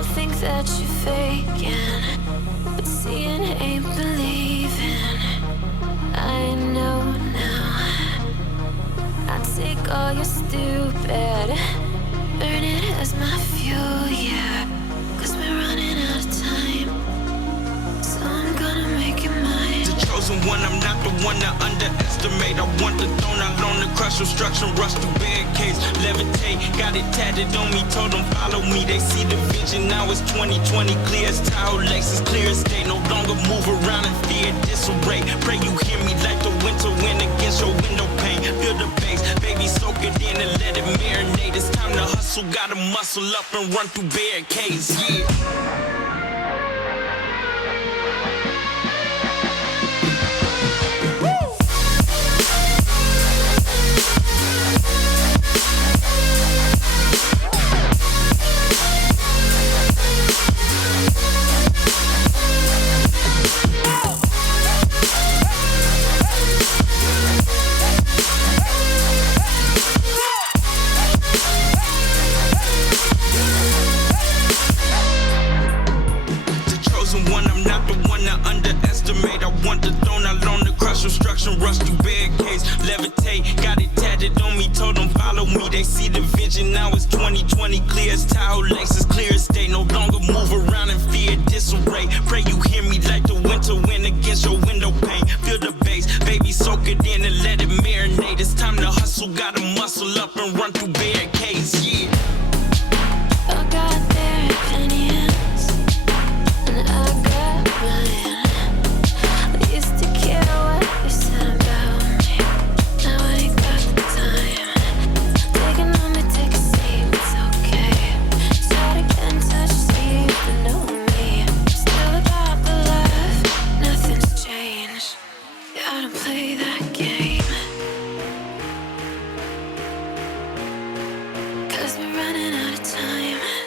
All think that you're faking, but seeing ain't believing. I know now. I take all your stupid, burn it as my fuel, yeah. Cause we're running out of time, so I'm gonna make it mine. The chosen one, I'm not the one to underestimate. I want the throne, I loan the crush, obstruction, rush through barricades, levitate. Got it tatted on me, told them follow me. They see the vision, now it's 2020, clear as tile, Lexus, clear as day. No longer move around in fear, disarray. Pray you hear me like the winter wind against your window pane. Feel the bass, baby, soak it in and let it marinate. It's time to hustle, gotta muscle up and run through barricades, yeah. Want the throne, I loan the crush, obstruction, rush through barricades, levitate. Got it tatted on me, told them follow me. They see the vision, now it's 2020, clear as tile, Lexus, clear as day. No longer move around in fear, disarray. Pray you hear me like the winter wind against your window pane. Feel the bass, baby, soak it in and let it marinate. It's time to hustle, gotta muscle up and run through barricades, yeah. I got their opinions, and I got mine. Used to care what you said about me. Now I ain't got the time. Taking on me, take a seat, it's okay. Try to get in touch, see if you know me. Still about the love, nothing's changed. Yeah, I don't play that game. Cause we're running out of time.